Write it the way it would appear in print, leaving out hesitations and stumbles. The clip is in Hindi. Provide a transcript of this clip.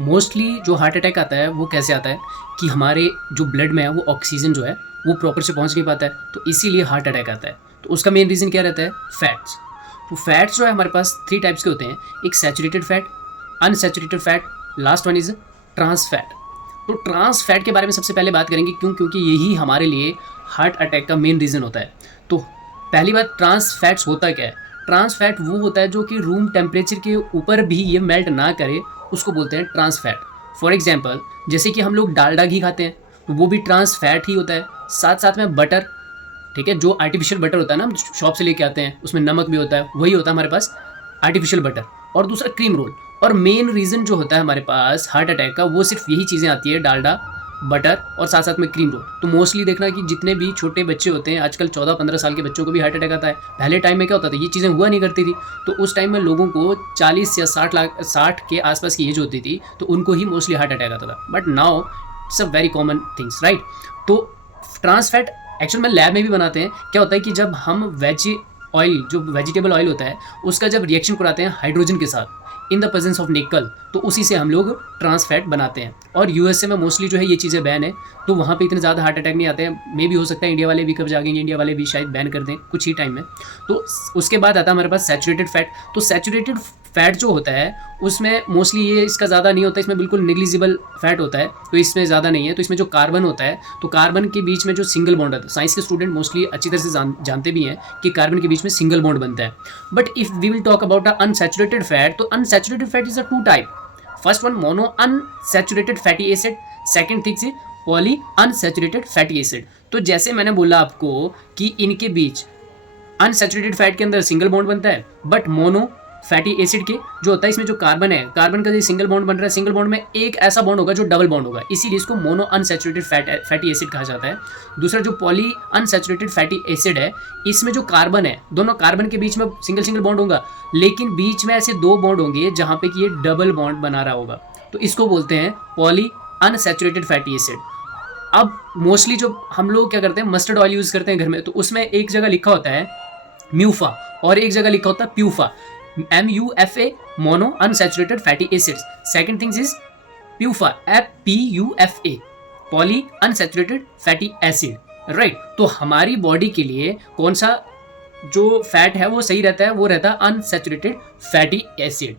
मोस्टली जो हार्ट अटैक आता है वो कैसे आता है कि हमारे जो ब्लड में है वो ऑक्सीजन जो है वो प्रॉपर से पहुंच नहीं पाता है, तो इसीलिए हार्ट अटैक आता है। तो उसका मेन रीज़न क्या रहता है? फैट्स। तो फैट्स जो है हमारे पास 3 टाइप्स के होते हैं, एक saturated fat, unsaturated fat, last one is trans fat. तो ट्रांस फैट के बारे में सबसे पहले बात करेंगे, क्योंकि यही हमारे लिए हार्ट अटैक का मेन रीज़न होता है। तो पहली बात, ट्रांस फैट्स होता क्या है? ट्रांस फैट वो होता है जो कि रूम टेम्परेचर के ऊपर भी ये मेल्ट ना करे, उसको बोलते हैं ट्रांस फैट। फॉर एग्जाम्पल, जैसे कि हम लोग डालडा घी खाते हैं तो वो भी ट्रांस फैट ही होता है। साथ साथ में बटर, ठीक है, जो आर्टिफिशियल बटर होता है ना, हम शॉप से लेके आते हैं, उसमें नमक भी होता है, वही होता है हमारे पास आर्टिफिशियल बटर। और दूसरा क्रीम रोल। और मेन रीज़न जो होता है हमारे पास हार्ट अटैक का, वो सिर्फ यही चीज़ें आती है, डालडा, बटर और साथ साथ में क्रीम रोल। तो मोस्टली देखना कि जितने भी छोटे बच्चे होते हैं, आजकल 14-15 साल के बच्चों को भी हार्ट अटैक आता है। पहले टाइम में क्या होता था, ये चीज़ें हुआ नहीं करती थी। तो उस टाइम में लोगों को 40 या 60 के आसपास की एज होती थी, तो उनको ही मोस्टली हार्ट अटैक आता था। But now it's a very common things, right. तो ट्रांस फैट एक्चुअल में लैब में भी बनाते हैं। क्या होता है कि जब हम ऑयल, जो वेजिटेबल ऑयल होता है, उसका जब रिएक्शन कराते हैं हाइड्रोजन के साथ इन द प्रेजेंस ऑफ निकल, तो उसी से हम लोग ट्रांस फैट बनाते हैं। और यूएसए में मोस्टली जो है ये चीज़ें बैन है, तो वहाँ पे इतने ज़्यादा हार्ट अटैक नहीं आते हैं। मे भी हो सकता है इंडिया वाले भी कब जागेंगे, इंडिया वाले भी शायद बैन कर दें कुछ ही टाइम में। तो उसके बाद आता है हमारे पास सैचुरेटेड फैट। तो सैचुरेटेड फैट जो होता है उसमें मोस्टली ये इसका ज़्यादा नहीं होता, इसमें बिल्कुल नेग्लिजिबल फैट होता है, तो इसमें ज़्यादा नहीं है। तो इसमें जो कार्बन होता है, तो कार्बन के बीच में जो सिंगल बॉन्ड होता है, साइंस के स्टूडेंट मोस्टली अच्छी तरह से जानते भी हैं कि कार्बन के बीच में सिंगल बॉन्ड बनता है। But if we will talk about unsaturated fat, तो unsaturated fat is a 2 type. First one, mono unsaturated fatty acid. Second thing is poly unsaturated fatty acid. तो जैसे मैंने बोला आपको कि इनके बीच अनसैचुरेटेड फैट के अंदर सिंगल बॉन्ड बनता है, बट मोनो फैटी एसिड के जो होता है, इसमें जो कार्बन है, कार्बन का जो सिंगल बॉन्ड बन रहा है, सिंगल बॉन्ड में एक ऐसा बॉन्ड होगा जो डबल बॉन्ड होगा, इसीलिए इसको मोनो अनसैचुरेटेड फैटी एसिड कहा जाता है। दूसरा जो पॉली अनसैचुरेटेड फैटी एसिड है, इसमें जो कार्बन है, दोनों कार्बन के बीच में सिंगल सिंगल बॉन्ड होगा, लेकिन बीच में ऐसे 2 बॉन्ड होंगे जहां पे कि ये डबल बॉन्ड बना रहा होगा, तो इसको बोलते हैं पॉली अनसैचुरेटेड फैटी एसिड। अब मोस्टली जो हम लोग क्या करते हैं, मस्टर्ड ऑयल यूज़ करते हैं घर में, तो उसमें एक जगह लिखा होता है म्यूफा और एक जगह लिखा होता है PUFA, MUFA, mono unsaturated fatty acids. Second things is PUFA, PUFA, poly unsaturated fatty acid, right. तो हमारी बॉडी के लिए कौन सा जो फैट है वो सही रहता है? वो रहता है अनसैचुरेटेड फैटी एसिड।